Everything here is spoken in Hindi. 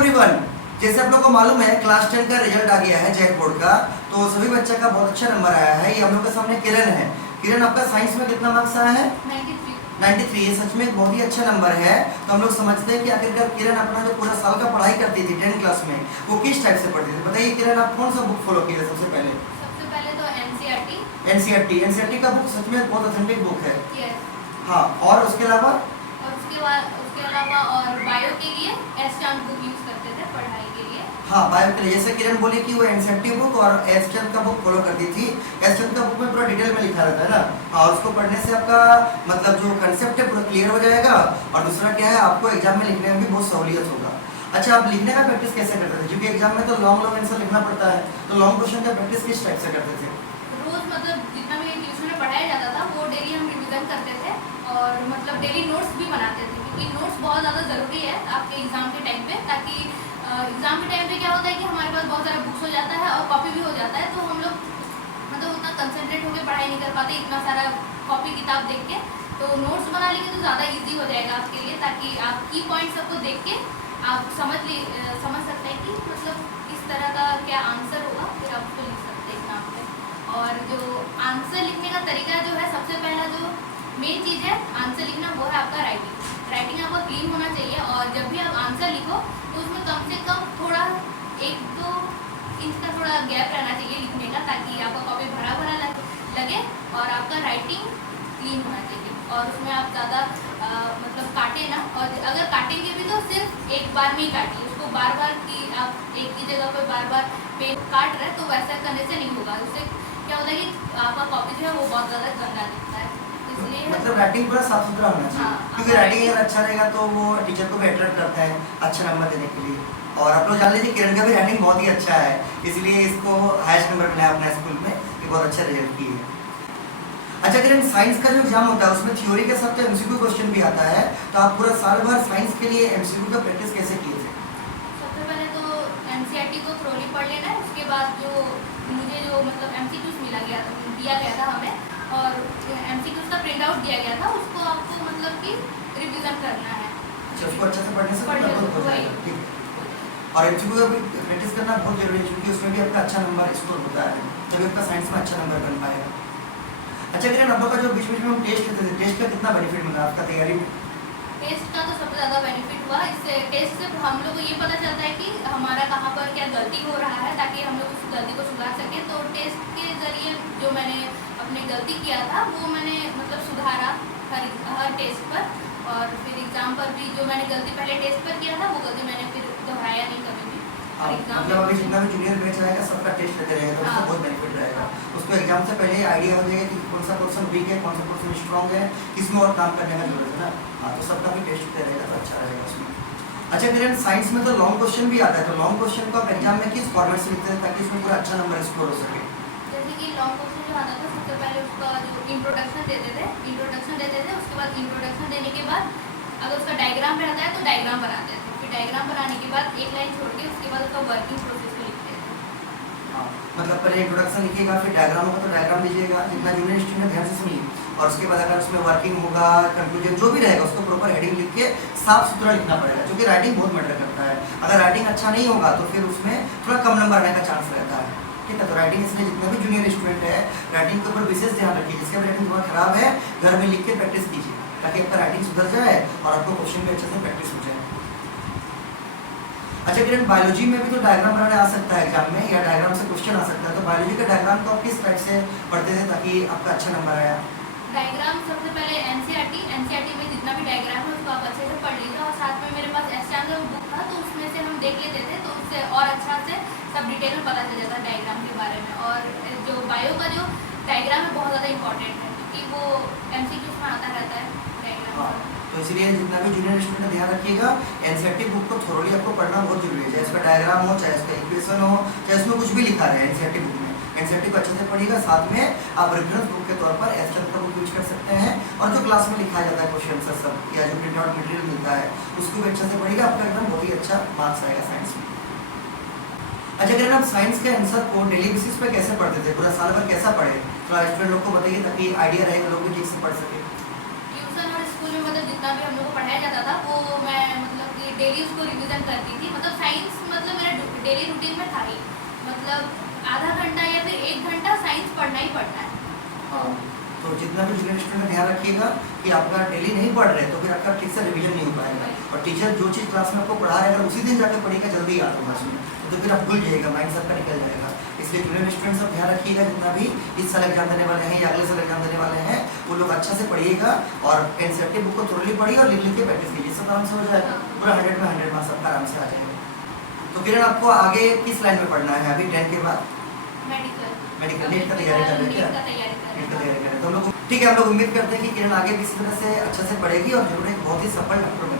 एवरीवन, जैसे आप लोग को मालूम है क्लास 10 का रिजल्ट आ गया है जैक बोर्ड का। तो सभी बच्चा का बहुत अच्छा नंबर आया है। ये हम लोग के सामने किरण है। किरण, आपका साइंस में कितना मार्क्स आया है? 93। ये सच में एक बहुत ही अच्छा नंबर है। तो हम लोग समझते हैं कि आखिरकार किरण अपना जो पूरा साल का पढ़ाई करती थी 10 क्लास में, वो किस टाइप से पढ़ती थी। बताइए किरण, आप कौन सा बुक फॉलो किया सबसे पहले? तो एनसीईआरटी का बुक सच में बहुत ऑथेंटिक बुक है। यस। हाँ, और उसके अलावा और बायो के लिए एसचैम्प बुक यूज करते थे पढ़ाई के लिए। हाँ, बायो के लिए जैसे किरण बोली कि वो एनसीईआरटी बुक और एसचैम्प का बुक फॉलो करती थी। एसचैम्प का बुक में पूरा डिटेल में लिखा रहता है ना। हाँ, उसको पढ़ने से आपका मतलब जो कंसेप्ट है पूरा क्लियर हो जाएगा। और दूसरा क्या है, आपको एग्जाम में लिखने में भी बहुत सहूलियत होगा। अच्छा, आप लिखने का प्रैक्टिस कैसे करते थे? क्योंकि एग्जाम में तो लॉन्ग आंसर लिखना पड़ता है, तो लॉन्ग क्वेश्चन का प्रैक्टिस किस टाइप से करते थे? रोज मतलब जितना भी ट्यूशन में पढ़ाया जाता था वो डेली हम रिवीजन करते थे और मतलब डेली नोट्स भी बनाते थे, क्योंकि नोट्स बहुत ज़्यादा ज़रूरी है आपके एग्जाम के टाइम पे। ताकि एग्जाम के टाइम पे क्या होता है कि हमारे पास बहुत सारा बुक्स हो जाता है और कॉपी भी हो जाता है, तो हम लोग मतलब उतना कंसंट्रेट होकर पढ़ाई नहीं कर पाते इतना सारा कॉपी किताब देख के। तो नोट्स बना लेंगे तो ज़्यादा ईजी हो जाएगा आपके लिए, ताकि आप की पॉइंट सबको देख के आप समझ सकते हैं कि मतलब इस तरह का क्या आंसर होगा, फिर आप उसको लिख सकते हैं एग्जाम पे। और जो आंसर लिखने का तरीका जो है, सबसे पहला जो मेन चीज़ है आंसर लिखना, वो है आपका राइटिंग आपका क्लीन होना चाहिए। और जब भी आप आंसर लिखो तो उसमें कम से कम थोड़ा 1-2 इंच का थोड़ा गैप रहना चाहिए लिखने का, ताकि आपका कॉपी भरा भरा लगे और आपका राइटिंग क्लीन होना चाहिए। और उसमें आप ज़्यादा मतलब काटे ना, और अगर काटेंगे भी तो सिर्फ एक बार में ही काटिए उसको। बार बार कि आप एक ही जगह पर बार बार पेन काट रहे तो वैसा करने से नहीं होगा। उससे क्या होता है कि आपका कॉपी जो है वो बहुत ज़्यादा गंदा दिखता है, इसलिए मतलब राइटिंग पूरा साफ सुथरा होना चाहिए। हाँ, क्योंकि राइटिंग अगर अच्छा रहेगा तो वो टीचर को भी अट्रैक्ट करता है अच्छा नंबर देने के लिए। और आप लोग जान लीजिए किरण का भी राइटिंग बहुत ही अच्छा है, इसलिए इसको हाईएस्ट नंबर मिला अपने स्कूल में, ये बहुत अच्छा रिजल्ट की है। अच्छा किरण, साइंस का जो एग्जाम होता है उसमें थ्योरी के साथ तो एमसीक्यू क्वेश्चन भी आता है, तो आप पूरा साल भर साइंस के लिए एमसीक्यू का प्रैक्टिस कैसे किए थे? सबसे पहले तो एनसीईआरटी को थ्रोली पढ़ लेना है। उसके बाद मुझे जो मतलब एमसीक्यूज दिया गया था हमें, और एमसीक्यूज का प्रिंट आउट दिया गया था, उसको आपको मतलब कि रिवीजन करना है। अच्छा, उसको अच्छे से पढ़ने से पढ़ लो, हो जाएगा। ठीक है। और एमसीक्यू का भी प्रैक्टिस करना बहुत जरूरी है, क्योंकि उसमें भी आपका अच्छा नंबर स्कोर होता है, तभी आपका साइंस में अच्छा नंबर बन पाएगा। अच्छा किरण, आप लोग का जो बीच बीच में हम टेस्ट लेते थे, टेस्ट का कितना बेनिफिट मिला आपका तैयारी में? टेस्ट का तो सबसे ज़्यादा बेनिफिट हुआ। इससे टेस्ट से हम लोग को ये पता चलता है कि हमारा कहाँ पर क्या गलती हो रहा है, ताकि हम लोग उस गलती को सुधार सकें। तो टेस्ट के ज़रिए जो मैंने अपनी गलती किया था वो मैंने मतलब सुधारा हर टेस्ट पर। और फिर एग्ज़ाम पर भी जो मैंने गलती पहले टेस्ट पर किया था वो गलती मैंने फिर दोहराया नहीं कभी भी। मतलब अभी जितना भी जूनियर बैच आएगा सबका टेस्ट लेते रहेगा, तो उससे बहुत बेनिफिट रहेगा। उसको एग्जाम से पहले आइडिया हो जाएगा कि कौन सा पर्सन वीक है, कौन सा पर्सन स्ट्रॉन्ग है, किसमें और काम करने का जरूरत है ना। हाँ, तो सबका भी टेस्ट होते रहेगा तो अच्छा रहेगा उसमें। अच्छा किरण, साइंस में तो लॉन्ग क्वेश्चन भी आता है, तो लॉन्ग क्वेश्चन को आप एग्जाम में किस फॉर्मेट से लिखते हैं ताकि उसमें पूरा अच्छा नंबर स्कोर हो सके? जैसे कि लॉन्ग क्वेश्चन जो आता था, सबसे पहले उसका जो इंट्रोडक्शन देते थे। उसके बाद इंट्रोडक्शन देने के बाद अगर उसका डायग्राम रहता है तो डायग्राम बनाते थे। फिर डायग्राम बनाने के बाद एक लाइन छोड़ के उसके बाद उसका वर्किंग प्रोसेस को लिखते थे। हाँ, मतलब पहले इंट्रोडक्शन लिखिएगा, फिर डायग्राम होगा तो डायग्राम दीजिएगा, जितना जूनियर स्टूडेंट ध्यान से सुनिए। और उसके बाद अगर उसमें वर्किंग होगा, कंक्लूजन जो भी रहेगा उसको प्रॉपर हेडिंग लिख के साफ सुथरा लिखना पड़ेगा, क्योंकि राइटिंग बहुत मैटर करता है। अगर राइटिंग अच्छा नहीं होगा तो फिर उसमें थोड़ा कम नंबर आने का चांस रहता है। ठीक है, तो राइटिंग इसलिए जितने भी जूनियर स्टूडेंट है राइटिंग के ऊपर विशेष ध्यान रखिए। जिसका राइटिंग थोड़ा खराब है घर में लिख के प्रैक्टिस कीजिए, ताकि आपका राइटिंग सुधर जाए और आपको क्वेश्चन भी अच्छे से प्रैक्टिस हो जाए। अच्छा किरण, बायोलॉजी में भी तो डायग्राम बनाने आ सकता है एग्जाम में, या डायग्राम से क्वेश्चन आ सकता है, तो बायोलॉजी का डायग्राम को आप किस टाइप से पढ़ते थे ताकि आपका अच्छा नंबर आया? डायग्राम सबसे पहले एनसीईआरटी में जितना भी डायग्राम है उसको आप अच्छे से पढ़ लीजिए। और साथ में मेरे पास एसचैम्प बुक था, तो उसमें से हम देख लेते थे, तो उससे और अच्छा से सब डिटेल में पता चल जाता डायग्राम के बारे में। और जो बायो का जो डायग्राम है बहुत ज़्यादा इंपॉर्टेंट है, क्योंकि वो एमसीक्यूज में आता रहता है डायग्राम। हाँ, तो इसलिए जितना भी जूनियर स्टूडेंट ध्यान रखिएगा, एनसीईआरटी बुक को थोरोली आपको पढ़ना बहुत जरूरी है। चाहे इसका डायग्राम हो, चाहे इसका इक्वेशन हो, चाहे इसमें कुछ भी लिखा रहे एनसीईआरटी बुक में, एनसीईआरटी को अच्छे से पढ़िएगा। साथ में आप रेफरेंस बुक के तौर पर एसचैम्प का बुक यूज कर सकते हैं, और जो क्लास में लिखा जाता है क्वेश्चन आंसर सब, या जो प्रिंट आउट मटेरियल मिलता है उसको भी अच्छे से पढ़िएगा, आपका एकदम बहुत ही अच्छा मार्क्स आएगा साइंस में। अच्छा किरण, आप साइंस के आंसर को डेली बेसिस पे कैसे पढ़ते थे, पूरा साल भर कैसा पढ़े, थोड़ा स्टूडेंट लोग को बताइए ताकि आइडिया रहेगा, लोग भी ठीक से पढ़ सके। ट्यूशन और स्कूल में मतलब जितना भी हम लोग को पढ़ाया जाता था वो मैं मतलब कि डेली उसको रिवीजन करती थी। मतलब साइंस डेली रूटीन में था ही, मतलब आधा घंटा या फिर 1 घंटा साइंस पढ़ना ही पड़ना है। हाँ, तो जितना भी जूनियर स्टूडेंट ध्यान रखिएगा कि आपका डेली नहीं पढ़ रहे तो फिर आपका ठीक से रिवीजन नहीं हो पाएगा, और टीचर जो चीज़ क्लास में आपको पढ़ा रहे अगर उसी दिन जाके पढ़ेगा जल्दी याद होगा उसमें, तो फिर आप भूल जाइएगा, माइंड सबका निकल जाएगा। इसलिए जूनियर स्टूडेंट सब ध्यान रखिएगा, जितना भी इस साल एग्जाम देने वाले हैं या अगले साल एग्जाम देने वाले हैं वो लोग अच्छा से पढ़िएगा और एनसीईआरटी बुक को थोड़ी पढ़िए और लिख लिख के प्रैक्टिस कीजिए, सब आराम से हो जाएगा, पूरा 100 में 100 मार्क्स सबका आराम से आ जाएगा। तो किरण आपको आगे किस लाइन में पढ़ना है अभी 10 के बाद? मेडिकल नीट का तैयारी कर रहे हैं क्या? नीट का तैयारी कर रहे हैं तो हम लोग ठीक है, हम लोग उम्मीद करते हैं कि किरण आगे भी इसी तरह से अच्छे से पढ़ेगी और जरूर एक बहुत ही सफल डॉक्टर बनेगी।